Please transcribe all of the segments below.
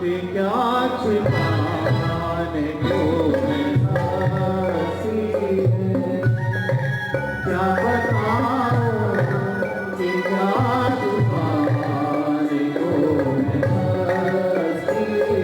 ते क्या छिपाने को मैं हंसी है, क्या बताऊं कि क्या छिपाने को मैं हंसी है।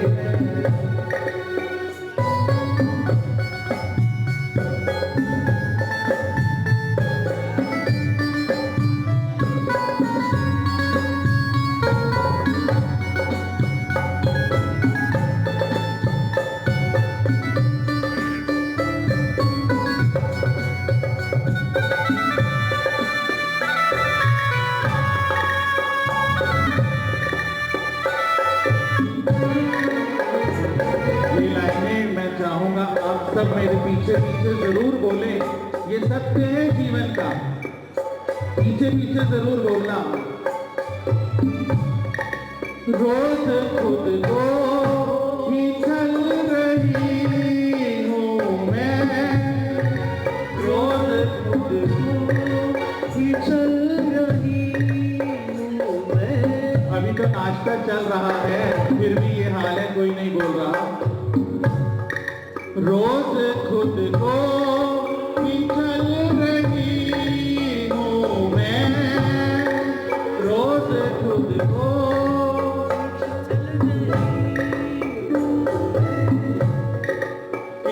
ये लाइनें मैं चाहूंगा आप सब मेरे पीछे पीछे जरूर बोले। ये सत्य है जीवन का, पीछे पीछे जरूर बोलना। रोज खुद को ही छल रही हूँ मैं, रोज खुद को ही छल रही हूँ मैं। अभी तो नाश्ता चल रहा है, फिर भी ये हाल है, कोई नहीं बोल रहा। रोज खुद को ही छल रही हूँ मैं, रोज खुद को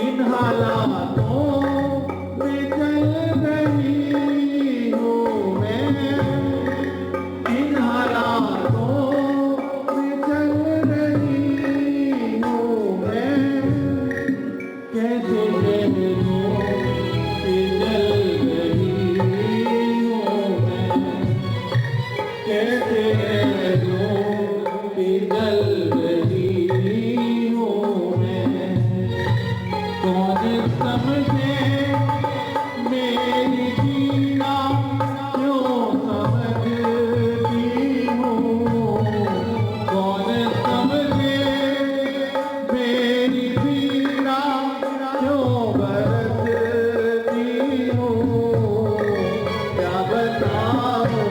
इन हालातों में चल रही हूँ मैं, इन हालातों में चल रही हूँ मैं। कैसे कह दूँ कि जल रही हूँ मैं, कैसे कह दूँ कि जल रही हूँ मैं। कौन समझे मेरी पीड़ा क्यों समझती हूँ, कौन समझे मेरी पीड़ा क्यों बरसती हूँ। क्या बताऊँ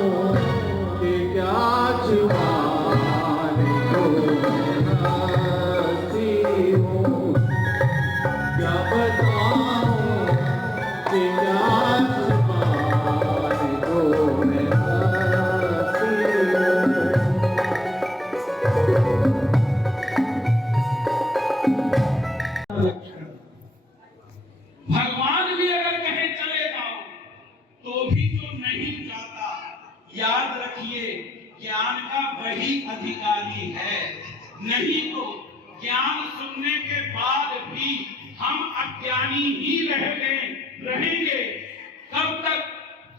कि क्या छुपाने को मैं हंसी हूँ, क्या बताऊं कि क्या छुपाने को मैं हंसी हूँ। भगवान भी अगर कहे चले जाओ तो भी तो नहीं जाता। याद रखिए ज्ञान का वही अधिकारी है, नहीं तो ज्ञान सुनने के बाद भी हम अज्ञानी ही रहेंगे। कब तक?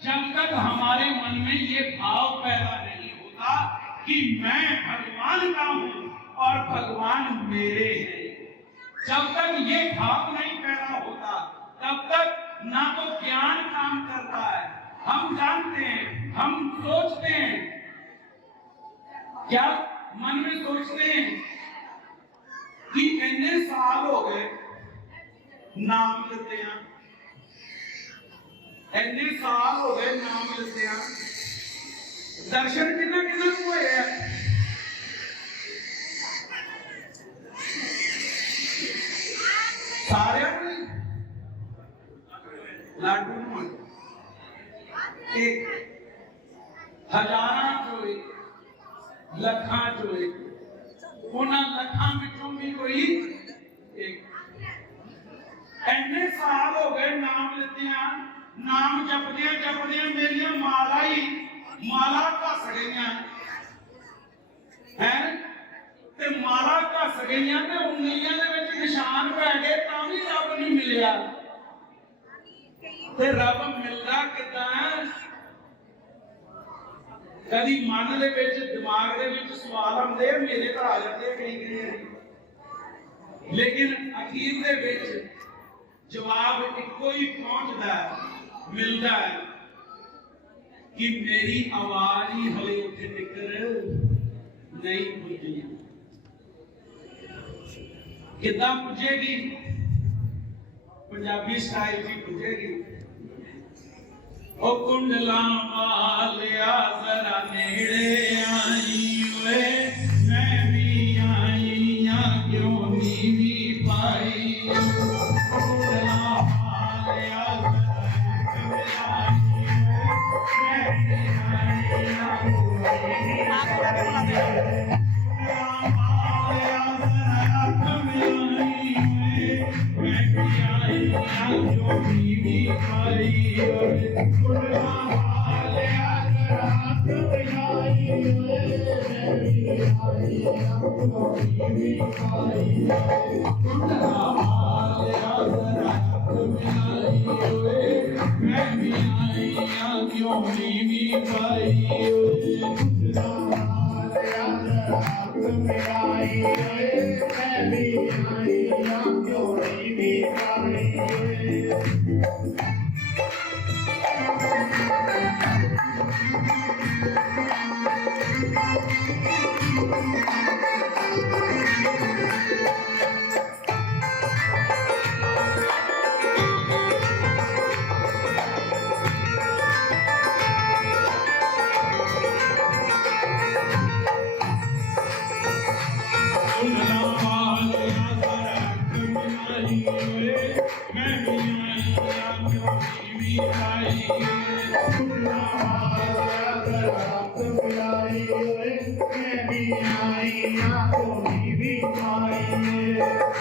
जब तक हमारे मन में ये भाव पैदा नहीं होता कि मैं भगवान का हूं और भगवान मेरे हैं। जब तक ये भाव नहीं पैदा होता तब तक ना तो ज्ञान काम करता है। हम जानते हैं, हम सोचते हैं, क्या मन में सोचते हैं कि इतने साल हो गए नाम लेते हैं, इतने साल हो गए नाम लेते हैं, दर्शन कितना कितना हुए हैं। सारे लाडू एक हजारा चोई लखा चोई, उन्हें लखा बिचों भी कोई एक। इतने साल हो गए नाम लेते हैं, नाम जपदे जपदे मेरिया माला घस गई है, ते माला घस गई ते उंगलियां दे विच निशान पै गए, तां भी रब नहीं मिलिया। ते रब मिलदा किदां है? कदी मन दे विच दिमाग दे विच सवाल आउंदे, मेरे तो आ जाते कई कई, लेकिन अखीर दे विच जवाब इक्को ही पहुंचदा मिलदा है कि मेरी आवाज ही हले उत्थे तिकर नहीं पुजी। किदां पुजेगी? पंजाबी स्टाइल की पुजेगी। ओ कुंडला वालिया जरा नेड़े आई वे, मैं भी आई नीवी पाई कुंडला मालिया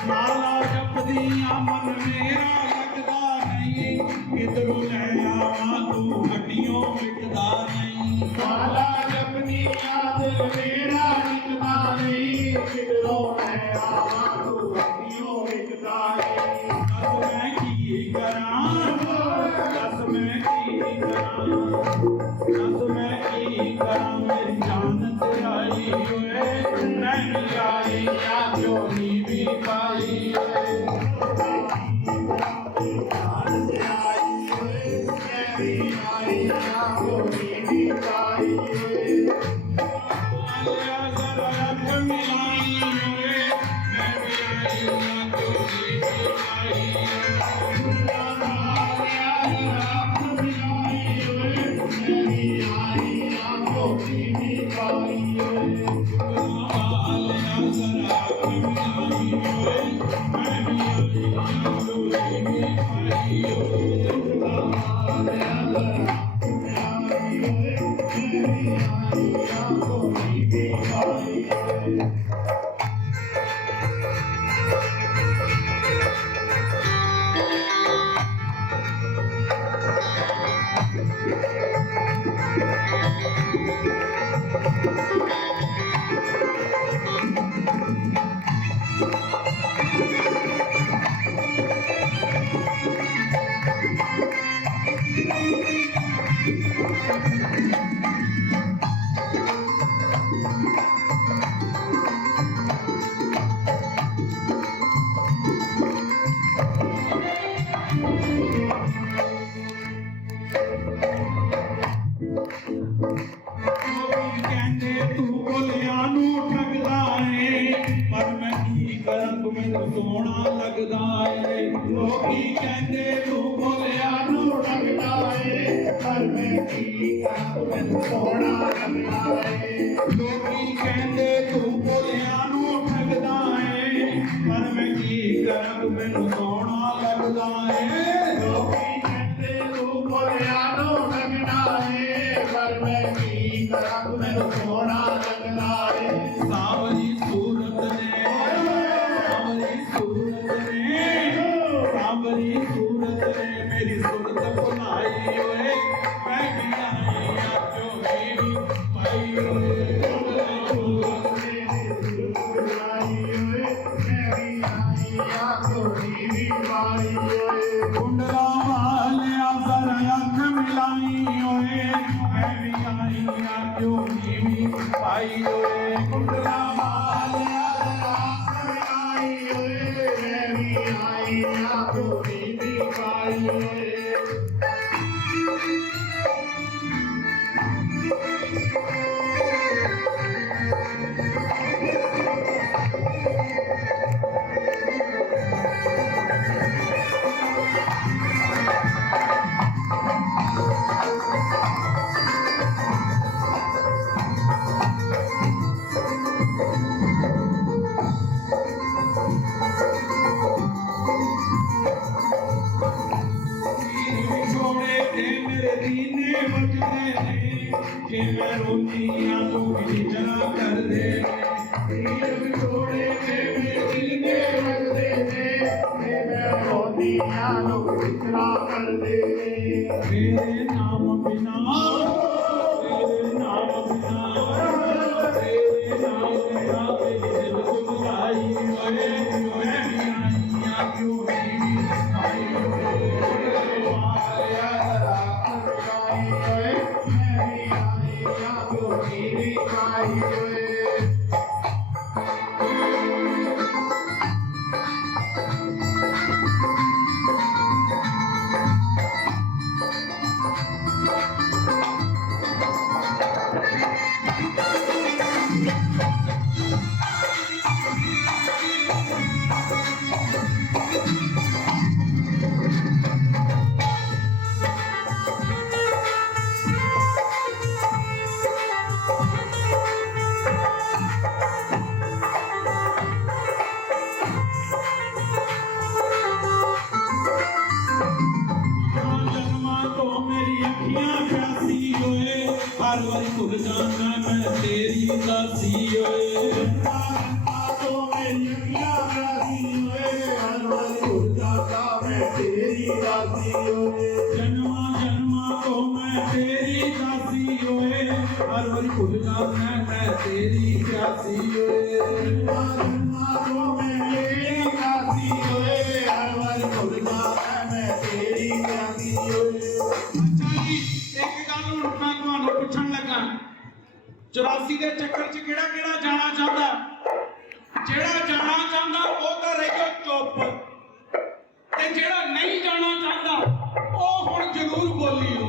माला जपदियां मन मेरा लगदा नहीं किधरों ले आवां तू हड्डियों मिटदा नहीं माला जपदियां दिल मेरा निकदा नहीं किधरों ले आवां तू हड्डियों मिटदा नहीं दस मैं की करां दस मैं की करां मेरी जान ते आई ओए मैं भी आई या क्यों नीवी पाई ਕਹਿੰਦੇ ਤੂੰ ਬੋਲਿਆ ਨੂੰ ਠੱਗਦਾ ਏ ਪਰ ਮੈਂ ਕੀ ਕਰਾਂ ਤੂੰ ਮੈਨੂੰ ਸੋਹਣਾ ਲੱਗਦਾ ਏ ਲੋਕੀ ਕਹਿੰਦੇ ਤੂੰ ਬੋਲਿਆ ਨੂੰ ਠੱਗਦਾ ਏ पर मैं की करूं मैं सोना लगदा है ਲੋਕੀ ਕਹਿੰਦੇ ਤੂੰ ਬੋਲਿਆ ਨੂੰ ਠੱਗਦਾ ਏ ਪਰ ਮੈਂ ਕੀ ਕਰਾਂ ਤੂੰ ਮੈਨੂੰ ਸੋਹਣਾ ਲੱਗਦਾ ਏ लोकी कहते तू बोलिया नो लगदा है पर मैं की करूं मैं सोना लगदा है ਸਾਵਰੀ ਸੂਰਤ ਨੇ ਸਾਵਰੀ ਸੂਰਤ ਨੇ ਮੇਰੀ ਸੁਰਤ ਭੁਲਾਈ ਓਏ ਮੈਂ ਵੀ ਆਈ ਆ ਕਿਉਂ ਮੇਰੀ ਪਾਈ ਓਏ ਕੁੰਡਲਾ ਵਾਲਿਆ ਜ਼ਰਾ ਅੱਖ ਮਿਲਾਈ ਓਏ ਮੈਂ ਵੀ ਆਈ ਆ ਕਿਉਂ ਮੇਰੀ ਪਾਈ ਓਏ ਕੁੰਡਲਾ ਵਾਲਿਆ ਜ਼ਰਾ ਅੱਖ ਮਿਲਾਈ ਓਏ ਮੈਂ ਵੀ ਆਈ ਆ ਕਿਉਂ ਮੇਰੀ ਪਾਈ ਓਏ छोड़े थे मेरे दीने बजते थे कि मैं रोती आंसू की जला कर दे छोड़े थे मेरे दीने बजते थे कि मैं रोती आंसू की जला कर दे तेरे नाम बिना तेरे नाम बिना तेरे नाम बिना मेरी दिल सुनाई ओए ओए मियां क्यों मेरी आई भूल जाना मैं तेरी दासी ओए तो मेरी अखियां प्यासी ओए भूल जाना मैं तेरी दासी ओए जन्मा जन्मा को मैं तेरी दासी ओए हर बार भूल जाना मैं तेरी प्यासी ओए जन्मा जन्मा को मैं तेरी दासी ओए हर बार भूल जाना मैं तेरी प्यासी ओए एक गल मैं ਤੁਹਾਨੂੰ ਪੁੱਛਣ ਲੱਗਾ 84 ਦੇ ਚੱਕਰ 'ਚ ਕਿਹੜਾ ਕਿਹੜਾ ਜਾਣਾ ਚਾਹੁੰਦਾ ਜਿਹੜਾ ਜਾਣਾ ਚਾਹੁੰਦਾ ਉਹ ਤਾਂ ਰਹਿ ਗਿਆ ਚੁੱਪ ਤੇ ਜਿਹੜਾ ਨਹੀਂ ਜਾਣਾ ਚਾਹੁੰਦਾ ਉਹ ਹੁਣ ਜ਼ਰੂਰ ਬੋਲੀਓ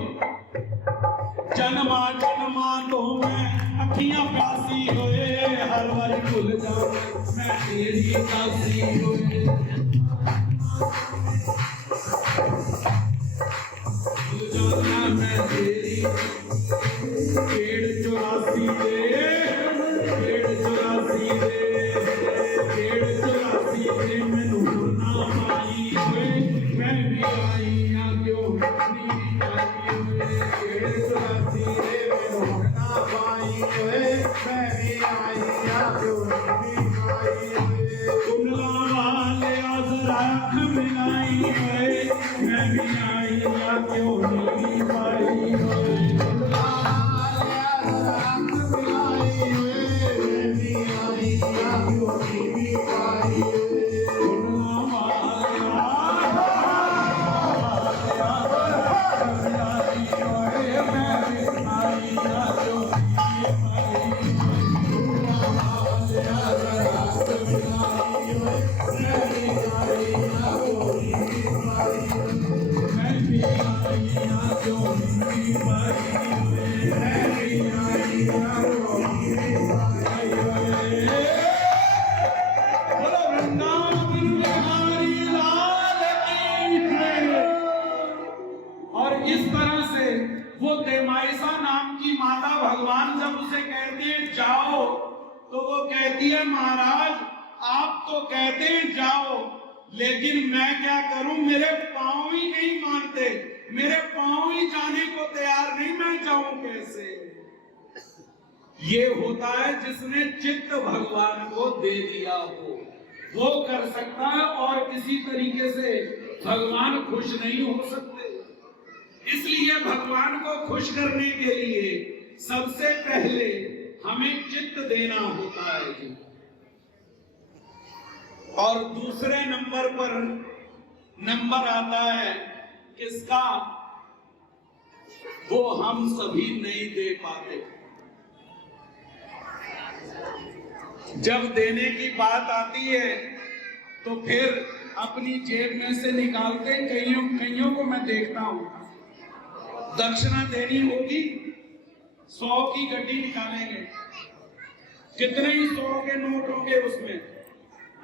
ਜਨਮਾਂ ਜਨਮਾਂ ਤੋਂ ਮੈਂ ਅੱਖੀਆਂ ਪਿਆਸੀ ਹੋਏ ਹਰ ਵਾਰੀ ਭੁੱਲ ਜਾਵਾਂ ਮੈਂ ਤੇਰੀ ਦਾਸੀ ਹੋਏ मैं तेरी पेड़ 84 दे पेड़ 84 दे पेड़ 84 दे मैनू ना पाई होए मैं भी आई ना क्यों नहीं आई होए पेड़ 84 दे मैनू ना पाई होए मैं भी आई ना क्यों नहीं आई होए कुंडला वाले आजरा अख मिलाई होए मैं भी आई ना क्यों नहीं पाई होए कुंडला वाले आजरा अख मिलाई होए मैं भी आई ना क्यों नहीं पाई होए कुंडला वाले आजरा अख मिलाई होए मैं भी आई ना क्यों नहीं पाई कुंडला वाले आजरा अख मिलाई होए मैं भी आई ना क्यों नहीं पाई मैं भी आई ना क्यों नहीं पाई मैं भी आई ना क्यों नहीं पाई बोलो वृंदावन बिहारी लाल की जय। और इस तरह से वो देमाइसा नाम की माता भगवान जब उसे कहती है जाओ तो वो कहती है महाराज आप तो कहते हैं जाओ लेकिन मैं क्या करूं मेरे पांव ही नहीं मानते मेरे पांव ही जाने को तैयार नहीं मैं जाऊं कैसे ये होता है जिसने चित्त भगवान को दे दिया हो वो कर सकता है और किसी तरीके से भगवान खुश नहीं हो सकते इसलिए भगवान को खुश करने के लिए सबसे पहले हमें चित्त देना होता है जी और दूसरे नंबर पर नंबर आता है किसका वो हम सभी नहीं दे पाते जब देने की बात आती है तो फिर अपनी जेब में से निकालते कईयों को मैं देखता हूं दक्षिणा देनी होगी 100 की गड्डी निकालेंगे कितने ही 100 के नोट होंगे उसमें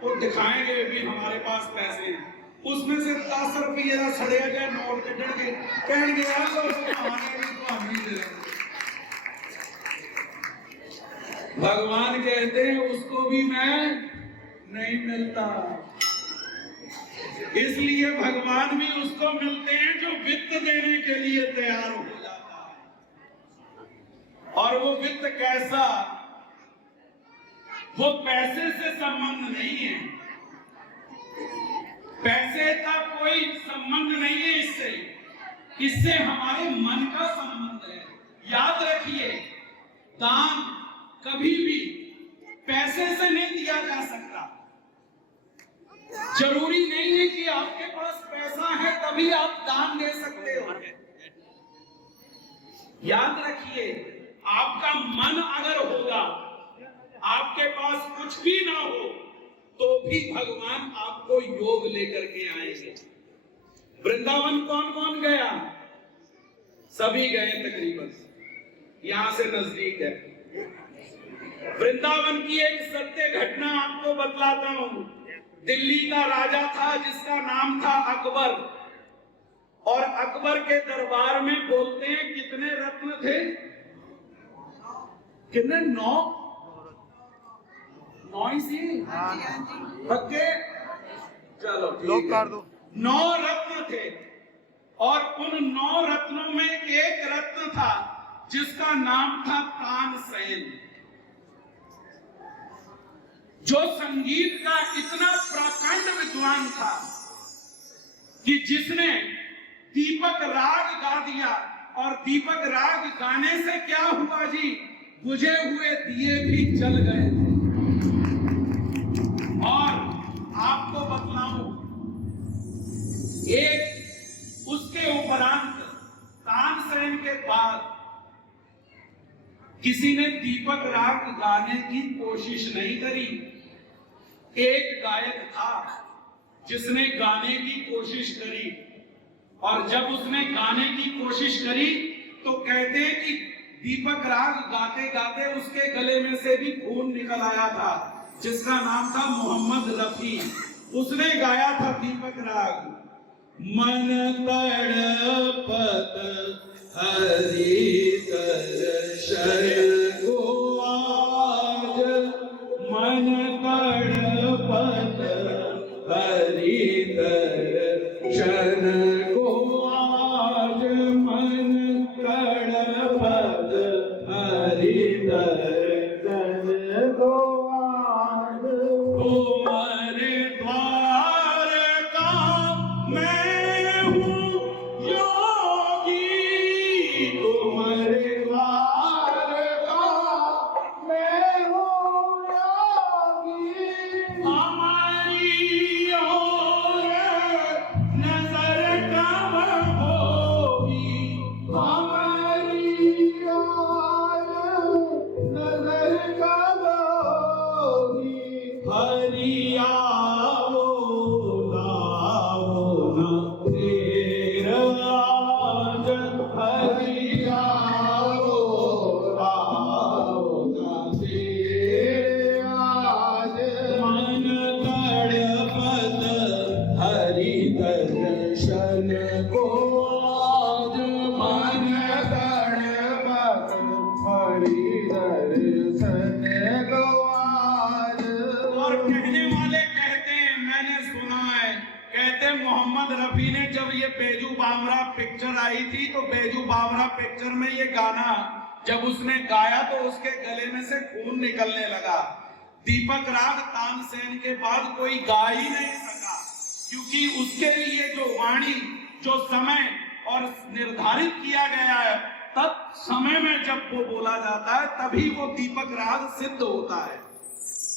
वो दिखाएंगे भी हमारे पास पैसे हैं उसमें से 10 रुपये का सड़िया गया नोट कढ़े कहने भगवान कहते हैं उसको भी मैं नहीं मिलता। इसलिए भगवान भी उसको मिलते हैं जो वित्त देने के लिए तैयार हो जाता है। और वो वित्त कैसा? वो पैसे से संबंध नहीं है, पैसे का कोई संबंध नहीं है इससे, इससे हमारे मन का संबंध है। याद रखिए, दान कभी भी पैसे से नहीं दिया जा सकता। जरूरी नहीं है कि आपके पास पैसा है तभी आप दान दे सकते हो। याद रखिए, आपका मन अगर होगा, आपके पास कुछ भी ना हो तो भी भगवान आपको योग लेकर के आएंगे। वृंदावन कौन कौन गया? सभी गए तकरीबन, यहां से नजदीक है। वृंदावन की एक सत्य घटना आपको बतलाता हूं। दिल्ली का राजा था जिसका नाम था अकबर, और अकबर के दरबार में बोलते हैं कितने रत्न थे? कितने? 9 ही सी पक्के? चलो ठीक है, 9 रत्न थे। और उन 9 रत्नों में एक रत्न था जिसका नाम था तानसेन, जो संगीत का इतना प्रकांड विद्वान था कि जिसने दीपक राग गा दिया। और दीपक राग गाने से क्या हुआ जी? बुझे हुए दिए भी जल गए थे। और आपको बतलाऊं, एक उसके उपरांत तानसेन के बाद किसी ने दीपक राग गाने की कोशिश नहीं करी। एक गायक था जिसने गाने की कोशिश करी, और जब उसने गाने की कोशिश करी तो कहते हैं कि दीपक राग गाते गाते उसके गले में से भी खून निकल आया था, जिसका नाम था मोहम्मद रफी। उसने गाया था दीपक राग, मन तड़पत हरि दर्शन को आज, मन तड़पत हरि दर्शन को आज, मन तड़पत हरि दर्शन को आज। तुम्हारे द्वार का मैं हूँ योगी, तुम्हारे द्वार का मैं हूँ योगी। हमारी ओर नजर कब होगी, हमारी ओर नजर कब होगी। हरि आओ लाओ न तेर आज, हरि आओ लाओ न तेर आज। मन तड़पत हरि दर्शन को आज, मन तड़पत हरि दर्शन को आज। और कहने वाले कहते हैं, मैंने सुना है, कहते हैं मोहम्मद रफी ने जब ये बैजू बावरा पिक्चर आई थी तो बैजू बावरा पिक्चर में ये गाना जब उसने गाया तो उसके गले में से खून निकलने लगा। दीपक राग तानसेन के बाद कोई गा ही नहीं सका, क्योंकि उसके लिए जो वाणी, जो समय और निर्धारित किया गया है, तब समय में जब वो बोला जाता है तभी वो दीपक राग सिद्ध होता है।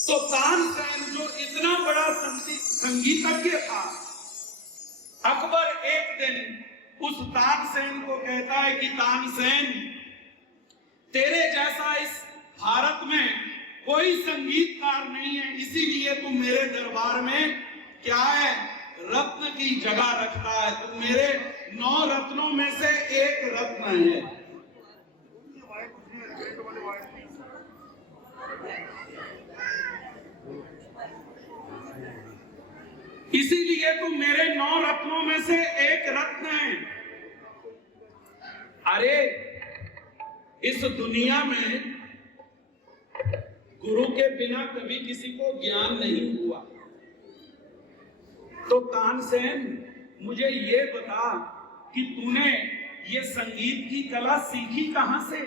तो तानसेन जो इतना बड़ा संगीतज्ञ था, अकबर एक दिन उस तानसेन को कहता है कि तानसेन, तेरे जैसा इस भारत में कोई संगीतकार नहीं है, इसीलिए तू मेरे दरबार में क्या है, रत्न की जगह रखता है। तू मेरे 9 रत्नों में से एक रत्न है। इसीलिए तू मेरे 9 रत्नों में से एक रत्न है। अरे इस दुनिया में गुरु के बिना कभी किसी को ज्ञान नहीं हुआ। तो तानसेन मुझे ये बता कि तूने ये संगीत की कला सीखी कहां से?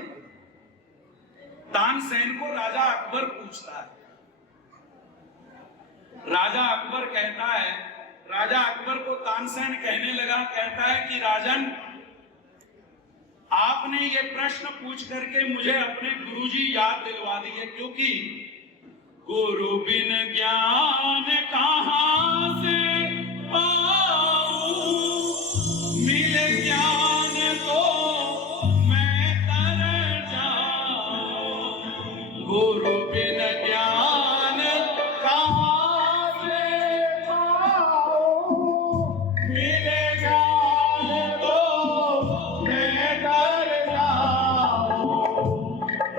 तानसेन को राजा अकबर पूछता है। राजा अकबर कहता है, राजा अकबर को तानसेन कहने लगा, कहता है कि राजन, आपने ये प्रश्न पूछ करके मुझे अपने गुरुजी याद दिलवा दिए, क्योंकि गुरु बिन ज्ञान कहां से पाऊं, मिले ज्ञान तो मैं तर जाऊं, गुरु बिन ज्ञान कहां से पाऊं, मिले ज्ञान तो मैं तर जाऊं,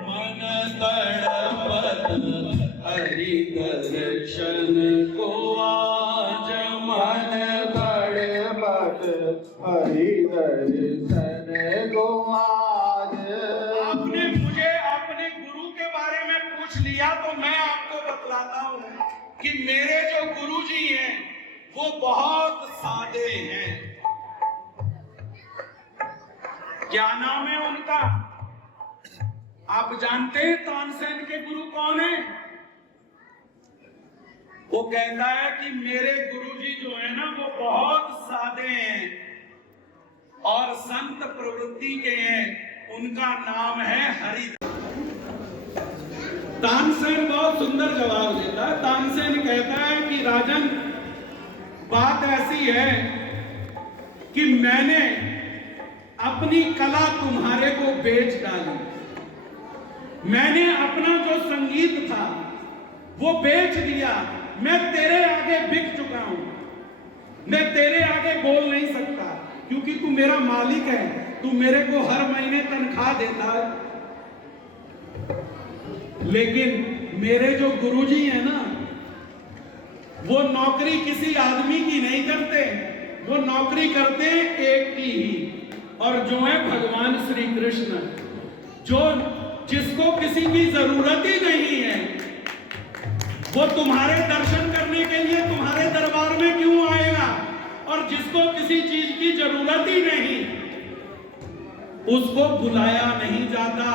मन तड़पत हरि दर्शन को आज, मन तड़पत हरि दर्शन को आज। आपने मुझे अपने गुरु के बारे में पूछ लिया, तो मैं आपको बतलाता हूं कि मेरे जो गुरु जी हैं वो बहुत सादे हैं। क्या नाम है उनका? आप जानते हैं तानसेन के गुरु कौन है? वो कहता है कि मेरे गुरुजी जो है ना वो बहुत सादे हैं और संत प्रवृत्ति के हैं, उनका नाम है हरि। तानसेन बहुत सुंदर जवाब देता है। तानसेन कहता है कि राजन, बात ऐसी है कि मैंने अपनी कला तुम्हारे को बेच डाली, मैंने अपना जो संगीत था वो बेच दिया, मैं तेरे आगे बिक चुका हूं, मैं तेरे आगे बोल नहीं सकता, क्योंकि तू मेरा मालिक है, तू मेरे को हर महीने तनख्वाह देता है। लेकिन मेरे जो गुरुजी हैं ना, वो नौकरी किसी आदमी की नहीं करते, वो नौकरी करते हैं एक की ही, और जो है भगवान श्री कृष्ण, जो जिसको किसी की जरूरत ही नहीं है, वो तुम्हारे दर्शन करने के लिए तुम्हारे दरबार में क्यों आएगा? और जिसको किसी चीज की जरूरत ही नहीं, उसको बुलाया नहीं जाता,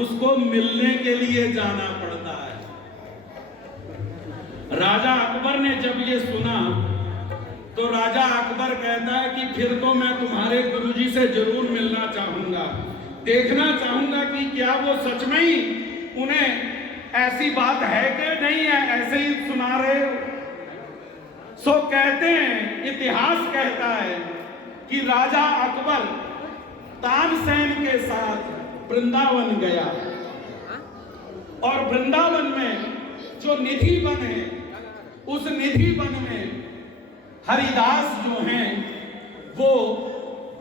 उसको मिलने के लिए जाना पड़ता है। राजा अकबर ने जब ये सुना तो राजा अकबर कहता है कि फिर तो मैं तुम्हारे गुरुजी से जरूर मिलना चाहूंगा, देखना चाहूंगा कि क्या वो सच में ही उन्हें ऐसी बात है कि नहीं है, ऐसे ही सुना रहे हो। सो कहते हैं, इतिहास कहता है कि राजा अकबर तानसेन के साथ वृंदावन गया, और वृंदावन में जो निधि वन है, उस निधि वन में हरिदास जो हैं वो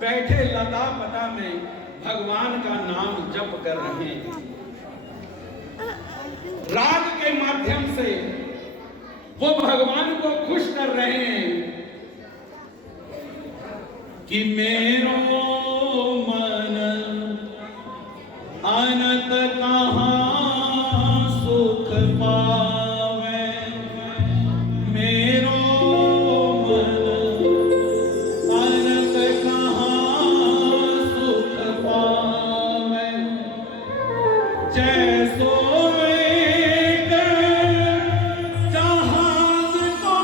बैठे लता पता में भगवान का नाम जप कर रहे हैं। राग के माध्यम से वो भगवान को खुश कर रहे हैं कि मेरो मन अनंत कहाँ सुख पावे, मेरो मन अनंत कहाँ सुख पावे, जैसो एक जहाज को